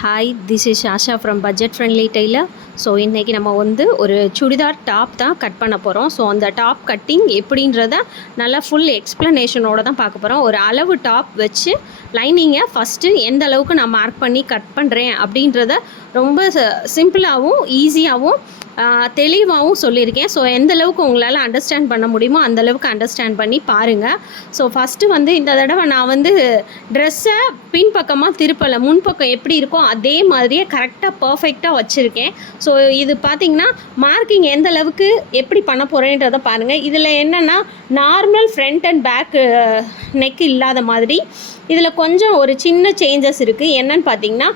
Hi, this is Asha from budget friendly tailor. So இன்றைக்கி நம்ம வந்து ஒரு சுடிதார் டாப் தான் கட் பண்ண போகிறோம். ஸோ அந்த டாப் கட்டிங் எப்படின்றத நல்லா ஃபுல் எக்ஸ்ப்ளனேஷனோடு தான் பார்க்க போகிறோம். ஒரு அளவு டாப் வச்சு லைனிங்கை ஃபஸ்ட்டு எந்த அளவுக்கு நான் மார்க் பண்ணி கட் பண்ணுறேன் அப்படின்றத ரொம்ப சிம்பிளாகவும் ஈஸியாகவும் தெளிவாகவும் சொல்லியிருக்கேன். ஸோ எந்த அளவுக்கு உங்களால் அண்டர்ஸ்டாண்ட் பண்ண முடியுமோ அந்தளவுக்கு அண்டர்ஸ்டாண்ட் பண்ணி பாருங்கள். ஸோ ஃபஸ்ட்டு வந்து இந்த தடவை நான் வந்து ட்ரெஸ்ஸை பின்பக்கமாக திருப்பலை, முன்பக்கம் எப்படி இருக்கோ அதே மாதிரியே கரெக்டாக பர்ஃபெக்டாக வச்சுருக்கேன். ஸோ இது பார்த்திங்கன்னா மார்க்கிங் எந்த அளவுக்கு எப்படி பண்ண போகிறேன்றதை பாருங்கள். இதில் என்னென்னா normal front and back neck இல்லாத மாதிரி இதில் கொஞ்சம் ஒரு சின்ன சேஞ்சஸ் இருக்குது. என்னன்னு பார்த்தீங்கன்னா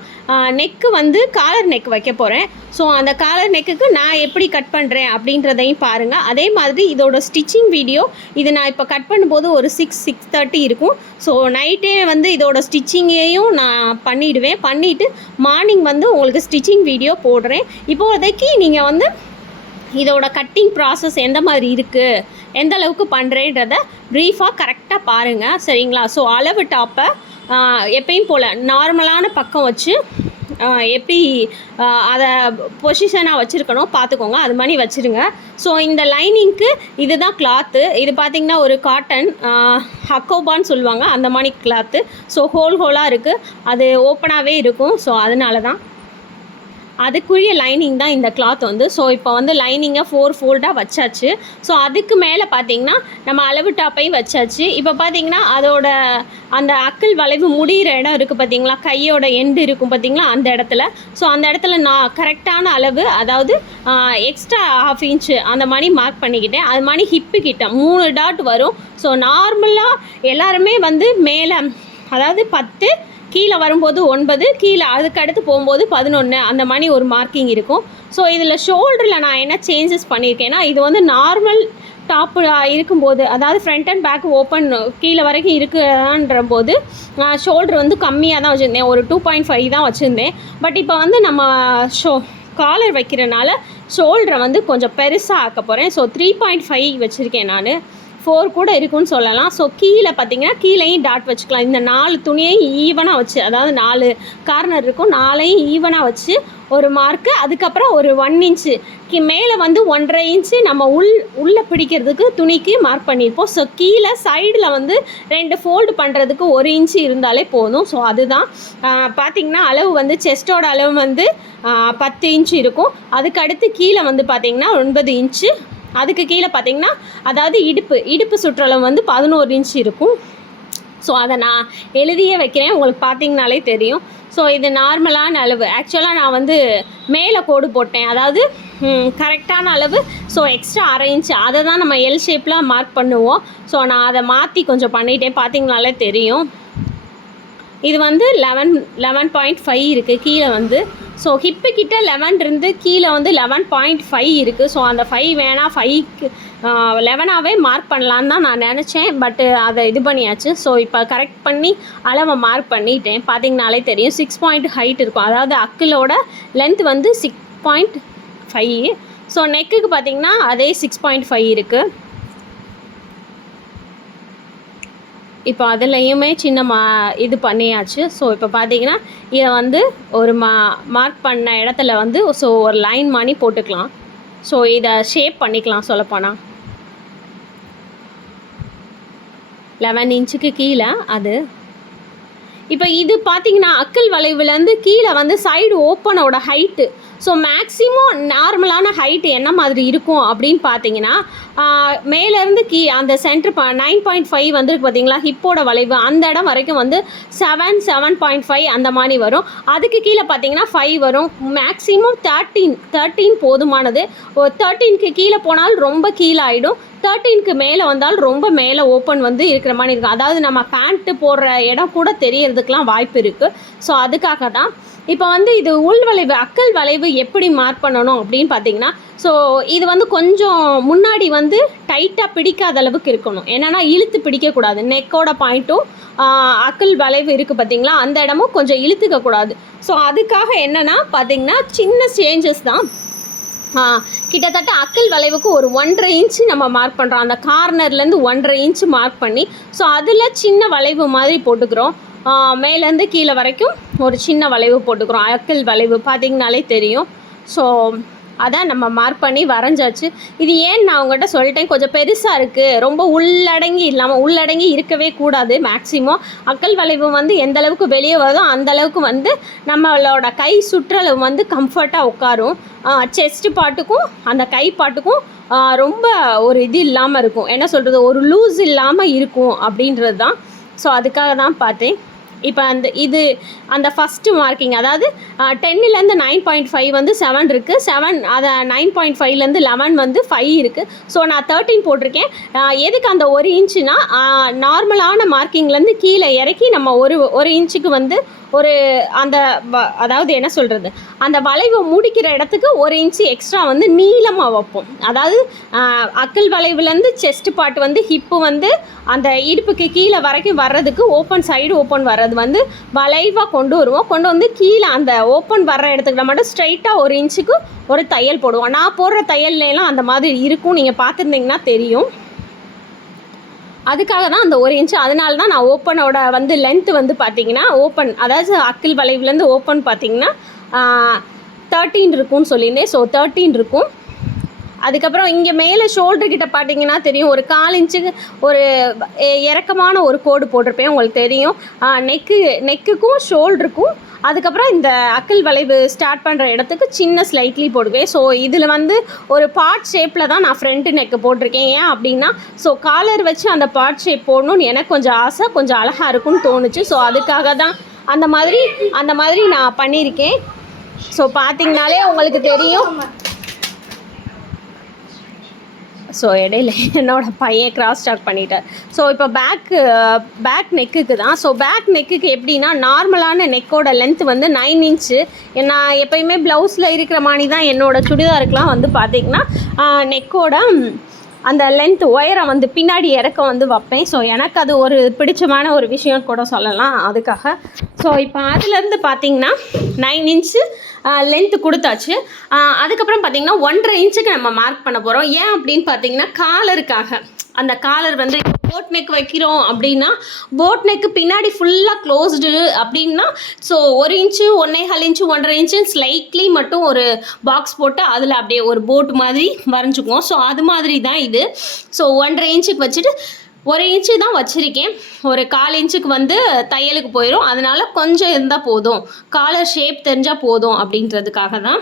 நெக்கு வந்து காலர் நெக் வைக்க போகிறேன். ஸோ அந்த காலர் நெக்குக்கு நான் எப்படி கட் பண்ணுறேன் அப்படின்றதையும் பாருங்கள். அதே மாதிரி இதோட ஸ்டிச்சிங் வீடியோ இது நான் இப்போ கட் பண்ணும்போது ஒரு 6:30 இருக்கும். ஸோ நைட்டே வந்து இதோட ஸ்டிச்சிங்கையும் நான் பண்ணிவிட்டு மார்னிங் வந்து உங்களுக்கு ஸ்டிச்சிங் வீடியோ போடுறேன். இப்போதைக்கு நீங்கள் வந்து இதோட கட்டிங் ப்ராசஸ் எந்த மாதிரி இருக்குது, எந்த அளவுக்கு பண்ணுறேன்றத ப்ரீஃபாக கரெக்டாக பாருங்கள், சரிங்களா? ஸோ அளவு டாப்பை எப்பயும் போல் நார்மலான பக்கம் வச்சு எப்படி அதை பொசிஷனாக வச்சுருக்கணும் பார்த்துக்கோங்க, அது மாதிரி வச்சுருங்க. ஸோ இந்த லைனிங்க்கு இது தான் கிளாத்து. இது பார்த்திங்கன்னா ஒரு காட்டன் ஹக்கோபான்னு சொல்லுவாங்க, அந்த மாதிரி கிளாத்து. ஸோ ஹோலாக இருக்குது, அது ஓப்பனாகவே இருக்கும். ஸோ அதனால தான் அதுக்குரிய லைனிங் தான் இந்த கிளாத் வந்து. ஸோ இப்போ வந்து லைனிங்கை 4 ஃபோல்டாக வச்சாச்சு. ஸோ அதுக்கு மேலே பார்த்திங்கன்னா நம்ம அளவு டாப்பையும் வச்சாச்சு. இப்போ பார்த்திங்கன்னா அதோட அந்த அக்கிள் வளைவு முடிகிற இடம் இருக்குது பார்த்திங்களா, கையோட எண்டு இருக்கும் பார்த்திங்களா, அந்த இடத்துல. ஸோ அந்த இடத்துல நான் கரெக்டான அளவு, அதாவது எக்ஸ்ட்ரா 1/2 இன்ச்சு அந்த மாதிரி மார்க் பண்ணிக்கிட்டேன். அது மாதிரி ஹிப்பு கிட்ட 3 டாட் வரும். ஸோ நார்மலாக எல்லாருமே வந்து மேலே, அதாவது 10, கீழே வரும்போது 9, கீழே அதுக்கு அடுத்து போகும்போது 11 அந்த மாதிரி ஒரு மார்க்கிங் இருக்கும். ஸோ இதில் ஷோல்டரில் நான் என்ன சேஞ்சஸ் பண்ணியிருக்கேன்னா, இது வந்து நார்மல் டாப்பு இருக்கும்போது, அதாவது ஃப்ரண்ட் அண்ட் பேக் ஓப்பன் கீழே வரைக்கும் இருக்குன்ற போது ஷோல்டர் வந்து கம்மியாக தான் வச்சுருந்தேன், ஒரு 2.5 தான் வச்சுருந்தேன். பட் இப்போ வந்து நம்ம காலர் வைக்கிறனால ஷோல்டரை வந்து கொஞ்சம் பெருசாக ஆக்க போகிறேன். ஸோ 3.5 வச்சுருக்கேன், நான் 4 கூட இருக்குன்னு சொல்லலாம். ஸோ கீழே பார்த்தீங்கன்னா கீழேயும் டாட் வச்சுக்கலாம். இந்த 4 துணியையும் ஈவனாக வச்சு, அதாவது 4 கார்னர் இருக்கும், 4ஐயும் ஈவனாக வச்சு ஒரு மார்க்கு. அதுக்கப்புறம் ஒரு 1 இன்ச்சு மேலே வந்து 1.5 இன்ச்சு நம்ம உள்ளே பிடிக்கிறதுக்கு துணிக்கு மார்க் பண்ணியிருப்போம். ஸோ கீழே சைடில் வந்து 2 ஃபோல்டு பண்ணுறதுக்கு 1 இன்ச்சு இருந்தாலே போதும். ஸோ அதுதான் பார்த்திங்கன்னா அளவு வந்து செஸ்ட்டோட அளவு வந்து 10 இன்ச்சு இருக்கும். அதுக்கு அடுத்து கீழே வந்து பார்த்திங்கன்னா 9 இன்ச்சு. அதுக்கு கீழே பார்த்திங்கன்னா அதாவது இடுப்பு சுற்றளவு வந்து 11 இன்ச் இருக்கும். ஸோ அதை நான் எழுதியே வைக்கிறேன், உங்களுக்கு பார்த்திங்கனாலே தெரியும். ஸோ இது நார்மலான அளவு. ஆக்சுவலாக நான் வந்து மேலே கோடு போட்டேன், அதாவது கரெக்டான அளவு. ஸோ எக்ஸ்ட்ரா 1/2 இன்ச்சு அதை தான் நம்ம எல் ஷேப்பில் மார்க் பண்ணுவோம். ஸோ நான் அதை மாற்றி கொஞ்சம் பண்ணிட்டேன், பார்த்திங்கனாலே தெரியும். இது வந்து 11.5 இருக்குது கீழே வந்து. ஸோ ஹிப்பு கிட்ட 11 இருந்து கீழே வந்து 11.5 இருக்குது. ஸோ அந்த 5 வேணாம், 5க்கு 11ஆகவே மார்க் பண்ணலான்னு தான் நான் நினச்சேன். பட்டு அதை இது பண்ணியாச்சு. ஸோ இப்போ கரெக்ட் பண்ணி அளவை மார்க் பண்ணிட்டேன், பார்த்திங்கனாலே தெரியும். 6 பாயிண்ட் ஹைட் இருக்கும், அதாவது அக்கிளோட லென்த் வந்து 6.5. ஸோ நெக்குக்கு பார்த்திங்கன்னா அதே 6.5 இருக்குது. இப்போ அதுலேயுமே சின்ன இது பண்ணியாச்சு. ஸோ இப்போ பார்த்தீங்கன்னா இதை வந்து ஒரு மார்க் பண்ண இடத்துல வந்து ஸோ ஒரு லைன் மாதிரி போட்டுக்கலாம். ஸோ இதை ஷேப் பண்ணிக்கலாம் சொல்லப்போனால் 11 இன்ச்சுக்கு கீழே அது. இப்போ இது பார்த்திங்கன்னா அக்கிள் வளைவுலேருந்து கீழே வந்து சைடு ஓப்பனோட ஹைட்டு. ஸோ மேக்ஸிமம் நார்மலான ஹைட்டு என்ன மாதிரி இருக்கும் அப்படின்னு பார்த்தீங்கன்னா, மேலேருந்து அந்த சென்டர் 9.5 வந்துருக்கு பார்த்தீங்களா, ஹிப்போட வளைவு அந்த இடம் வரைக்கும் வந்து 7.5 அந்த மாதிரி வரும். அதுக்கு கீழே பார்த்தீங்கன்னா 5 வரும். மேக்ஸிமம் 13 போதுமானது. 13க்கு கீழே போனால் ரொம்ப கீழே ஆகிடும், 13க்கு மேலே வந்தால் ரொம்ப மேலே ஓப்பன் வந்து இருக்கிற மாதிரி இருக்கும். அதாவது நம்ம பேண்ட்டு போடுற இடம் கூட தெரியறதுக்கெலாம் வாய்ப்பு இருக்குது. ஸோ அதுக்காக தான் இப்போ வந்து இது உள்வளைவு அக்கல் வளைவு எப்படி மார்க் பண்ணணும் அப்படின்னு பார்த்தீங்கன்னா, ஸோ இது வந்து கொஞ்சம் முன்னாடி வந்து டைட்டாக பிடிக்காத அளவுக்கு இருக்கணும். என்னென்னா இழுத்து பிடிக்கக்கூடாது. நெக்கோட பாயிண்ட்டும் அக்கல் வளைவு இருக்குது பார்த்திங்களா, அந்த இடமும் கொஞ்சம் இழுத்துக்கக்கூடாது. ஸோ அதுக்காக என்னென்னா பார்த்திங்கன்னா சின்ன சேஞ்சஸ் தான். கிட்டத்தட்ட அக்கிள் வளைவுக்கு ஒரு 1.5 இன்ச்சு நம்ம மார்க் பண்ணுறோம். அந்த கார்னர்லேருந்து 1.5 இன்ச்சு மார்க் பண்ணி ஸோ அதில் சின்ன வளைவு மாதிரி போட்டுக்கிறோம். மேலேருந்து கீழே வரைக்கும் ஒரு சின்ன வளைவு போட்டுக்கிறோம். அக்கிள் வளைவு பார்த்திங்கனாலே தெரியும். ஸோ அதான் நம்ம மார்க் பண்ணி வரைஞ்சாச்சு. இது ஏன்னு நான் உங்கள்கிட்ட சொல்லிட்டேன், கொஞ்சம் பெருசாக இருக்குது, ரொம்ப உள்ளடங்கி இல்லாமல், உள்ளடங்கி இருக்கவே கூடாது. மேக்ஸிமம் அக்கல் வளைவு வந்து எந்த அளவுக்கு வெளியே வருதோ அந்தளவுக்கு வந்து நம்மளோட கை சுற்றளவு வந்து கம்ஃபர்ட்டாக உட்காரும். செஸ்ட்டு பாட்டுக்கும் அந்த கை பாட்டுக்கும் ரொம்ப ஒரு இது இல்லாமல் இருக்கும், என்ன சொல்கிறது, ஒரு லூஸ் இல்லாமல் இருக்கும் அப்படின்றது தான். ஸோ அதுக்காக தான் பார்த்தேன். இப்போ அந்த ஃபஸ்ட்டு மார்க்கிங், அதாவது 10லேருந்து 9.5 வந்து 7 இருக்குது, 7 அதை 9.5லேருந்து 11 வந்து 5 இருக்குது. ஸோ நான் 13 போட்டிருக்கேன். எதுக்கு அந்த 1 இன்ச்சுனா, நார்மலான மார்க்கிங்லேருந்து கீழே இறக்கி நம்ம ஒரு இன்ச்சுக்கு வந்து ஒரு அதாவது என்ன சொல்கிறது, அந்த வளைவு முடிக்கிற இடத்துக்கு 1 இன்ச்சு எக்ஸ்ட்ரா வந்து நீளமாக வைப்போம். அதாவது அக்கல் வளைவுலேருந்து செஸ்ட் பார்ட் வந்து ஹிப்பு வந்து அந்த இடுப்புக்கு கீழே வரைக்கும் வர்றதுக்கு சைடு ஓப்பன் வர்றது வந்து வளைவாக கொண்டு வருவோம். கொண்டு வந்து கீழே அந்த ஓப்பன் வர்ற இடத்துக்கு மட்டும் ஸ்ட்ரைட்டாக 1 இன்ச்சுக்கு ஒரு தையல் போடுவோம். நான் போடுற தையல்லாம் அந்த மாதிரி இருக்கும், நீங்கள் பார்த்துருந்தீங்கன்னா தெரியும். அதுக்காக தான் அந்த 1 இன்ச்சு. அதனால தான் நான் ஓப்பனோட வந்து லென்த்து வந்து பார்த்திங்கன்னா, அதாவது அக்கிள் வளைவுலேருந்து ஓப்பன் பார்த்திங்கன்னா 13 இருக்கும்னு சொல்லியிருந்தேன். ஸோ 13 இருக்கும். அதுக்கப்புறம் இங்கே மேலே ஷோல்டர்கிட்ட பார்த்தீங்கன்னா தெரியும், ஒரு 4 இன்ச்சுக்கு ஒரு இறக்கமான ஒரு கோடு போட்டிருப்பேன், உங்களுக்கு தெரியும். நெக்குக்கும் ஷோல்டருக்கும், அதுக்கப்புறம் இந்த அக்கிள் வளைவு ஸ்டார்ட் பண்ணுற இடத்துக்கு சின்ன ஸ்லைட்லி போடுவேன். ஸோ இதில் வந்து ஒரு பார்ட் ஷேப்பில் தான் நான் ஃப்ரண்ட்டு நெக்கு போட்டிருக்கேன். ஏன் அப்படின்னா, ஸோ காலர் வச்சு அந்த பார்ட் ஷேப் போடணும்னு எனக்கு கொஞ்சம் ஆசை, கொஞ்சம் அழகாக இருக்குன்னு தோணுச்சு. ஸோ அதுக்காக தான் அந்த மாதிரி நான் பண்ணியிருக்கேன். ஸோ பார்த்திங்கனாலே உங்களுக்கு தெரியும். ஸோ இடையில என்னோடய பையன் கிராஸ் டாக் பண்ணிட்டார். ஸோ இப்போ பேக் நெக்குக்கு தான். ஸோ பேக் நெக்குக்கு எப்படின்னா, நார்மலான நெக்கோட லென்த் வந்து 9 இன்ச்சு. நான் எப்போயுமே ப்ளவுஸில் இருக்கிற மாதிரி தான் என்னோடய சுடிதாருக்கெலாம் வந்து பார்த்திங்கன்னா நெக்கோட அந்த லென்த் உயரம் வந்து பின்னாடி இறக்கம் வந்து வைப்பேன். ஸோ எனக்கு அது ஒரு பிடிச்சமான ஒரு விஷயம் கூட சொல்லலாம், அதுக்காக. ஸோ இப்போ அதுலேருந்து பார்த்திங்கன்னா 9 இன்ச்சு லென்த்து கொடுத்தாச்சு. அதுக்கப்புறம் பார்த்திங்கன்னா 1.5 இன்ச்சுக்கு நம்ம மார்க் பண்ண போகிறோம். ஏன் அப்படின்னு பார்த்திங்கன்னா, காலருக்காக. அந்த காலர் வந்து போட் நெக் வைக்கிறோம் அப்படின்னா, போட் நெக்கு பின்னாடி ஃபுல்லாக க்ளோஸ்டு அப்படின்னா, so 1 inch 1.25 inch 1.5 inch slightly மட்டும் ஒரு பாக்ஸ் போட்டு அதில் அப்படியே ஒரு போட் மாதிரி வரைஞ்சிக்குவோம். ஸோ அது மாதிரி தான் இது. ஸோ 1.5 இன்ச்சுக்கு வச்சுட்டு 1 இன்ச்சு தான் வச்சுருக்கேன். ஒரு 1/4 இன்ச்சுக்கு வந்து தையலுக்கு போயிடும். அதனால் கொஞ்சம் இருந்தால் போதும், காலர் ஷேப் தெரிஞ்சால் போதும் அப்படின்றதுக்காக தான்.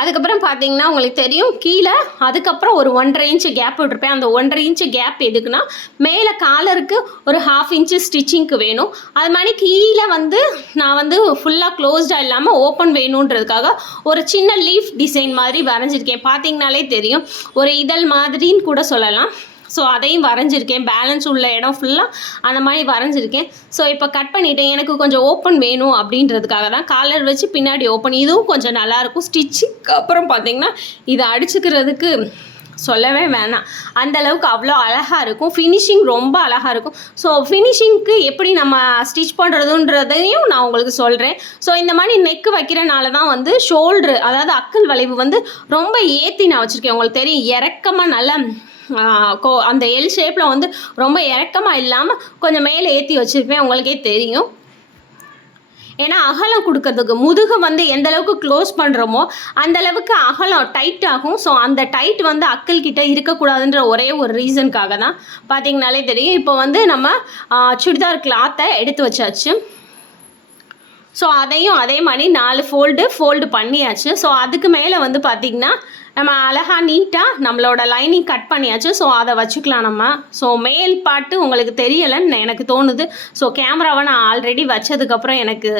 அதுக்கப்புறம் பார்த்தீங்கன்னா உங்களுக்கு தெரியும், கீழே அதுக்கப்புறம் ஒரு 1.5 இன்ச்சு கேப் விட்டுருப்பேன். அந்த 1.5 இன்ச்சு கேப் எதுக்குன்னா, மேலே காலருக்கு ஒரு 1/2 இன்ச்சு ஸ்டிச்சிங்க்கு வேணும். அது மாதிரி கீழே வந்து நான் வந்து ஃபுல்லாக க்ளோஸ்டாக இல்லாமல் ஓப்பன் வேணுன்றதுக்காக ஒரு சின்ன லீஃப் டிசைன் மாதிரி வரைஞ்சிருக்கேன். பார்த்தீங்கனாலே தெரியும், ஒரு இதழ் மாதிரின்னு கூட சொல்லலாம். ஸோ அதையும் வரைஞ்சிருக்கேன். பேலன்ஸ் உள்ள இடம் ஃபுல்லாக அந்த மாதிரி வரைஞ்சிருக்கேன். ஸோ இப்போ கட் பண்ணிவிட்டேன். எனக்கு கொஞ்சம் ஓப்பன் வேணும் அப்படின்றதுக்காக தான் காலர் வச்சு பின்னாடி ஓப்பன். இதுவும் கொஞ்சம் நல்லாயிருக்கும். ஸ்டிச்சிங்க்கு அப்புறம் பார்த்திங்கன்னா இதை அடிச்சுக்கிறதுக்கு சொல்லவே வேணாம், அந்தளவுக்கு அவ்வளோ அழகாக இருக்கும். ஃபினிஷிங் ரொம்ப அழகாக இருக்கும். ஸோ ஃபினிஷிங்க்கு எப்படி நம்ம ஸ்டிச் பண்ணுறதுன்றதையும் நான் உங்களுக்கு சொல்கிறேன். ஸோ இந்த மாதிரி நெக்கு வைக்கிறனால தான் வந்து ஷோல்ட்ரு, அதாவது அக்கல் வளைவு வந்து ரொம்ப ஏற்றி நான் வச்சுருக்கேன். உங்களுக்கு தெரியும், இறக்கமாக நல்லா அந்த எல் ஷேப்பில் வந்து ரொம்ப இறக்கமாக இல்லாமல் கொஞ்சம் மேலே ஏற்றி வச்சுருப்பேன், உங்களுக்கே தெரியும். ஏன்னா அகலம் கொடுக்கறதுக்கு, முதுகு வந்து எந்த அளவுக்கு க்ளோஸ் பண்ணுறோமோ அந்தளவுக்கு அகலம் டைட் ஆகும். ஸோ அந்த டைட் வந்து அக்கல் கிட்ட இருக்கக்கூடாதுன்ற ஒரே ஒரு ரீசனுக்காக தான். பார்த்திங்கனாலே தெரியும். இப்போ வந்து நம்ம சுடிதார் கிளாத்தை எடுத்து வச்சாச்சு. ஸோ அதையும் அதே மாதிரி 4 ஃபோல்டு பண்ணியாச்சு. ஸோ அதுக்கு மேலே வந்து பார்த்திங்கன்னா நம்ம அழகாக நீட்டாக நம்மளோட லைனிங் கட் பண்ணியாச்சு. ஸோ அதை வச்சுக்கலாம் நம்ம. ஸோ மேல் பாட்டு உங்களுக்கு தெரியலைன்னு எனக்கு தோணுது. ஸோ கேமராவை நான் ஆல்ரெடி வச்சதுக்கப்புறம் எனக்கு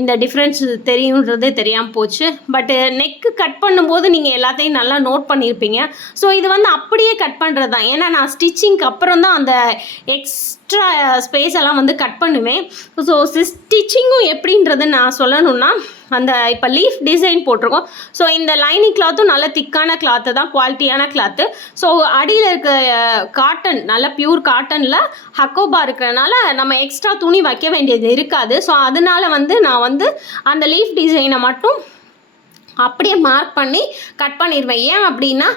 இந்த டிஃப்ரென்ஸ் தெரியுன்றதே தெரியாமல் போச்சு. பட்டு நெக்கு கட் பண்ணும்போது நீங்கள் எல்லாத்தையும் நல்லா நோட் பண்ணியிருப்பீங்க. ஸோ இது வந்து அப்படியே கட் பண்ணுறது தான். ஏன்னா நான் ஸ்டிச்சிங்க்கு அப்புறம் தான் அந்த எக்ஸ்ட்ரா ஸ்பேஸ் எல்லாம் வந்து கட் பண்ணுவேன். ஸோ ஸ்டிச்சிங்கும் எப்படின்றது நான் சொல்லணுன்னா, அந்த இப்போ லீஃப் டிசைன் போட்டிருக்கோம். ஸோ இந்த லைனிங் கிளாத்தும் நல்ல திக்கான கிளாத்து தான், குவாலிட்டியான கிளாத்து. ஸோ அடியில் இருக்க காட்டன், நல்ல பியூர் காட்டனில் ஹக்கோபா இருக்கிறனால நம்ம எக்ஸ்ட்ரா துணி வைக்க வேண்டியது இருக்காது. ஸோ அதனால வந்து நான் வந்து அந்த லீஃப் டிசைனை மட்டும் அப்படியே மார்க் பண்ணி கட் பண்ணிடுவேன். ஏன் அப்படின்னா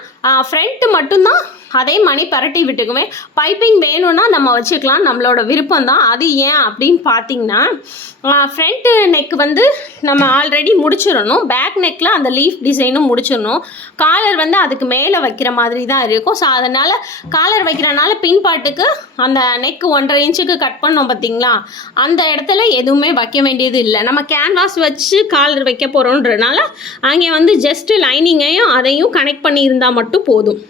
ஃப்ரண்ட்டு மட்டும்தான் அதே மணி பரட்டி விட்டுக்குவேன். பைப்பிங் வேணும்னா நம்ம வச்சுக்கலாம், நம்மளோட விருப்பம் தான். அது ஏன் அப்படின்னு பார்த்தீங்கன்னா ஃப்ரண்ட்டு நெக் வந்து நம்ம ஆல்ரெடி முடிச்சிடணும், பேக் நெக்கில் அந்த லீஃப் டிசைனும் முடிச்சிடணும். காலர் வந்து அதுக்கு மேலே வைக்கிற மாதிரி தான் இருக்கும். ஸோ அதனால் காலர் வைக்கிறனால பின்பாட்டுக்கு அந்த நெக் 1.5 இன்ச்சுக்கு கட் பண்ணோம் பார்த்தீங்களா, அந்த இடத்துல எதுவுமே வைக்க வேண்டியது இல்லை. நம்ம கேன்வாஸ் வச்சு காலர் வைக்க போகிறோன்றனால அங்கே வந்து ஜஸ்ட்டு லைனிங்கையும் அதையும் கனெக்ட் பண்ணியிருந்தால் மட்டும் போதும்.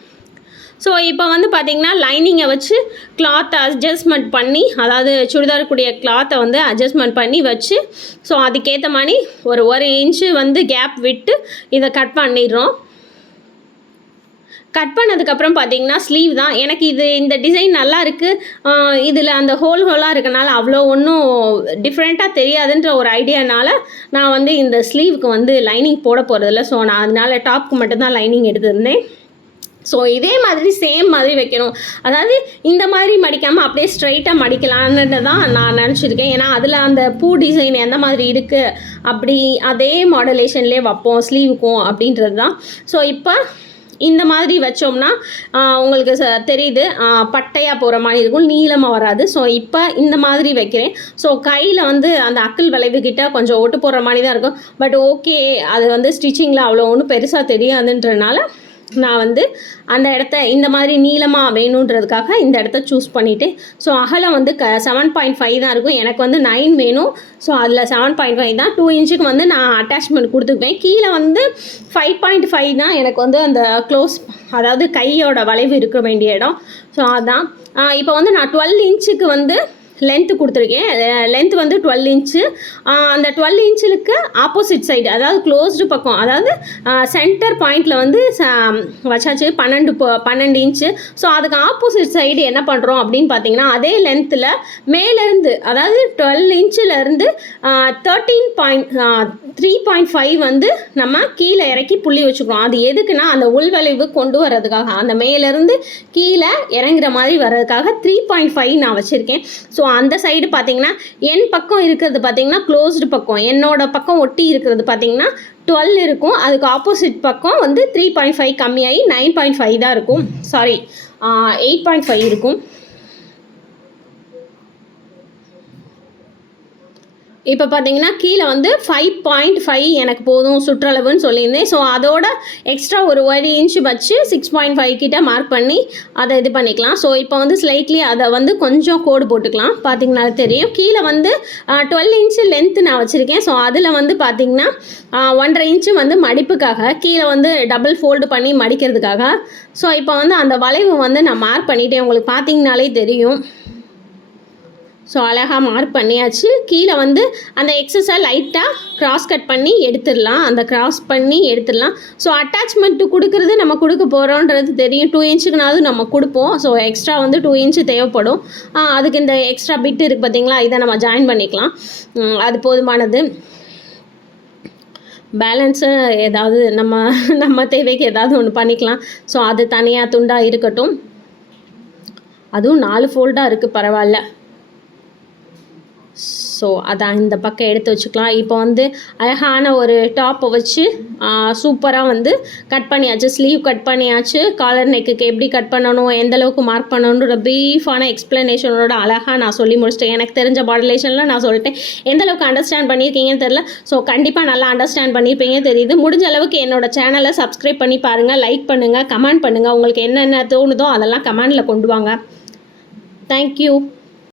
ஸோ இப்போ வந்து பார்த்திங்கன்னா லைனிங்கை வச்சு கிளாத்தை அட்ஜஸ்ட்மெண்ட் பண்ணி, அதாவது சுடிதாருக்குரிய கிளாத்தை வந்து அட்ஜஸ்ட்மெண்ட் பண்ணி வச்சு, ஸோ அதுக்கேற்ற மாதிரி ஒரு இன்ச்சு வந்து கேப் விட்டு இதை கட் பண்ணிடுறோம். கட் பண்ணதுக்கப்புறம் பார்த்திங்கன்னா ஸ்லீவ் தான். எனக்கு இந்த டிசைன் நல்லா இருக்குது, இதில் அந்த ஹோலாக இருக்கனால அவ்வளோ ஒன்றும் டிஃப்ரெண்ட்டாக தெரியாதுன்ற ஒரு ஐடியானால் நான் வந்து இந்த ஸ்லீவுக்கு வந்து லைனிங் போட போகிறதில்ல. ஸோ நான் அதனால் டாப்க்கு மட்டும்தான் லைனிங் எடுத்திருந்தேன். ஸோ இதே மாதிரி சேம் மாதிரி வைக்கணும், அதாவது இந்த மாதிரி மடிக்காமல் அப்படியே ஸ்ட்ரைட்டாக மடிக்கலான்னு தான் நான் நினச்சிருக்கேன். ஏன்னா அதில் அந்த பூ டிசைன் எந்த மாதிரி இருக்குது அப்படி அதே மாடலேஷன்லேயே வைப்போம் ஸ்லீவுக்கும் அப்படின்றது தான். ஸோ இப்போ இந்த மாதிரி வச்சோம்னா உங்களுக்கு தெரியுது, பட்டையாக போகிற மாதிரி இருக்கும், நீளமாக வராது. ஸோ இப்போ இந்த மாதிரி வைக்கிறேன். ஸோ கையில் வந்து அந்த அக்கிள் வளைவுக்கிட்ட கொஞ்சம் ஒட்டு போடுற மாதிரி தான் இருக்கும். பட் ஓகே, அது வந்து ஸ்டிச்சிங்கில் அவ்வளோ ஒன்றும் பெருசாக தெரியாதுன்றனால நான் வந்து அந்த இடத்த இந்த மாதிரி நீளமாக வேணுன்றதுக்காக இந்த இடத்த சூஸ் பண்ணிவிட்டேன். ஸோ அகலம் வந்து 7.5 தான் இருக்கும், எனக்கு வந்து 9 வேணும். ஸோ அதில் 7.5 தான், 2 இன்ச்சுக்கு வந்து நான் அட்டாச்மெண்ட் கொடுத்துக்குவேன். கீழே வந்து 5.5 தான் எனக்கு வந்து அந்த க்ளோஸ், அதாவது கையோட வளைவு இருக்க வேண்டிய இடம். ஸோ அதான் இப்போ வந்து நான் 12 இன்ச்சுக்கு வந்து லென்த்து கொடுத்துருக்கேன். லென்த் வந்து 12 இன்ச்சு. அந்த 12 இன்ச்சுக்கு ஆப்போசிட் சைடு, அதாவது க்ளோஸ்டு பக்கம், அதாவது சென்டர் பாயிண்டில் வந்து வச்சாச்சு 12 இன்ச்சு. ஸோ அதுக்கு ஆப்போசிட் சைடு என்ன பண்ணுறோம் அப்படின்னு பார்த்தீங்கன்னா, அதே லென்த்தில் மேலேருந்து, அதாவது 12 இன்ச்சிலேருந்து 3.5 வந்து நம்ம கீழே இறக்கி புள்ளி வச்சுக்கிறோம். அது எதுக்குன்னா அந்த உள்வளைவு கொண்டு வர்றதுக்காக, அந்த மேலேருந்து கீழே இறங்குற மாதிரி வர்றதுக்காக 3.5 நான் வச்சுருக்கேன். ஸோ அந்த சைடு பார்த்தீங்கன்னா என் பக்கம் இருக்கிறது பார்த்தீங்கன்னா க்ளோஸ்டு பக்கம், என்னோட பக்கம் ஒட்டி இருக்கிறது பார்த்தீங்கன்னா 12 இருக்கும். அதுக்கு ஆப்போசிட் பக்கம் வந்து 3.5 கம்மியாகி 9.5 தான் இருக்கும், சாரி 8.5 இருக்கும். இப்போ பார்த்தீங்கன்னா கீழே வந்து 5.5 எனக்கு போதும் சுற்றளவுன்னு சொல்லியிருந்தேன். ஸோ அதோட எக்ஸ்ட்ரா ஒரு இன்ச்சு வச்சு 6.5 கிட்ட மார்க் பண்ணி அதை இது பண்ணிக்கலாம். ஸோ இப்போ வந்து ஸ்லைட்லி அதை வந்து கொஞ்சம் கோடு போட்டுக்கலாம், பார்த்தீங்கன்னா தெரியும். கீழே வந்து 12 இன்ச்சு லென்த்து நான் வச்சுருக்கேன். ஸோ அதில் வந்து பார்த்திங்கன்னா 1.5 இன்ச்சு வந்து மடிப்புக்காக, கீழே வந்து டபுள் ஃபோல்டு பண்ணி மடிக்கிறதுக்காக. ஸோ இப்போ வந்து அந்த வளைவு வந்து நான் மார்க் பண்ணிவிட்டேன், உங்களுக்கு பார்த்தீங்கனாலே தெரியும். ஸோ அழகாக மார்க் பண்ணியாச்சு. கீழே வந்து அந்த எக்ஸஸை லைட்டாக க்ராஸ் கட் பண்ணி எடுத்துடலாம். ஸோ அட்டாச்மெண்ட்டு கொடுக்குறது நம்ம கொடுக்க போகிறோன்றது தெரியும், 2 இன்ச்சுக்குனாவது நம்ம கொடுப்போம். ஸோ எக்ஸ்ட்ரா வந்து 2 இன்ச்சு தேவைப்படும். அதுக்கு இந்த எக்ஸ்ட்ரா பிட்டு இருக்குது பார்த்தீங்களா, இதை நம்ம ஜாயின் பண்ணிக்கலாம், அது போதுமானது. பேலன்ஸு ஏதாவது நம்ம தேவைக்கு ஏதாவது ஒன்று பண்ணிக்கலாம். ஸோ அது தனியாக துண்டாக இருக்கட்டும், அதுவும் 4 ஃபோல்டாக இருக்குது, பரவாயில்ல. ஸோ அதான் இந்த பக்கம் எடுத்து வச்சுக்கலாம். இப்போ வந்து அழகான ஒரு டாப்பை வச்சு சூப்பராக வந்து கட் பண்ணியாச்சு, ஸ்லீவ் கட் பண்ணியாச்சு. காலர் நெக்குக்கு எப்படி கட் பண்ணணும், எந்தளவுக்கு மார்க் பண்ணணுன்ற ப்ரீஃபான எக்ஸ்ப்ளனேஷனோட அழகாக நான் சொல்லி முடிச்சிட்டேன். எனக்கு தெரிஞ்ச மாடுலேஷனில் நான் சொல்லிட்டேன். எந்தளவுக்கு அண்டர்ஸ்டாண்ட் பண்ணியிருக்கீங்கன்னு தெரில. ஸோ கண்டிப்பாக நல்லா அண்டர்ஸ்டாண்ட் பண்ணியிருப்பீங்கன்னு தெரியுது. முடிஞ்ச அளவுக்கு என்னோடய சேனலை சப்ஸ்கிரைப் பண்ணி பாருங்கள், லைக் பண்ணுங்கள், கமெண்ட் பண்ணுங்கள். உங்களுக்கு என்னென்ன தோணுதோ அதெல்லாம் கமெண்டில் கொண்டு வாங்க. தேங்க்யூ.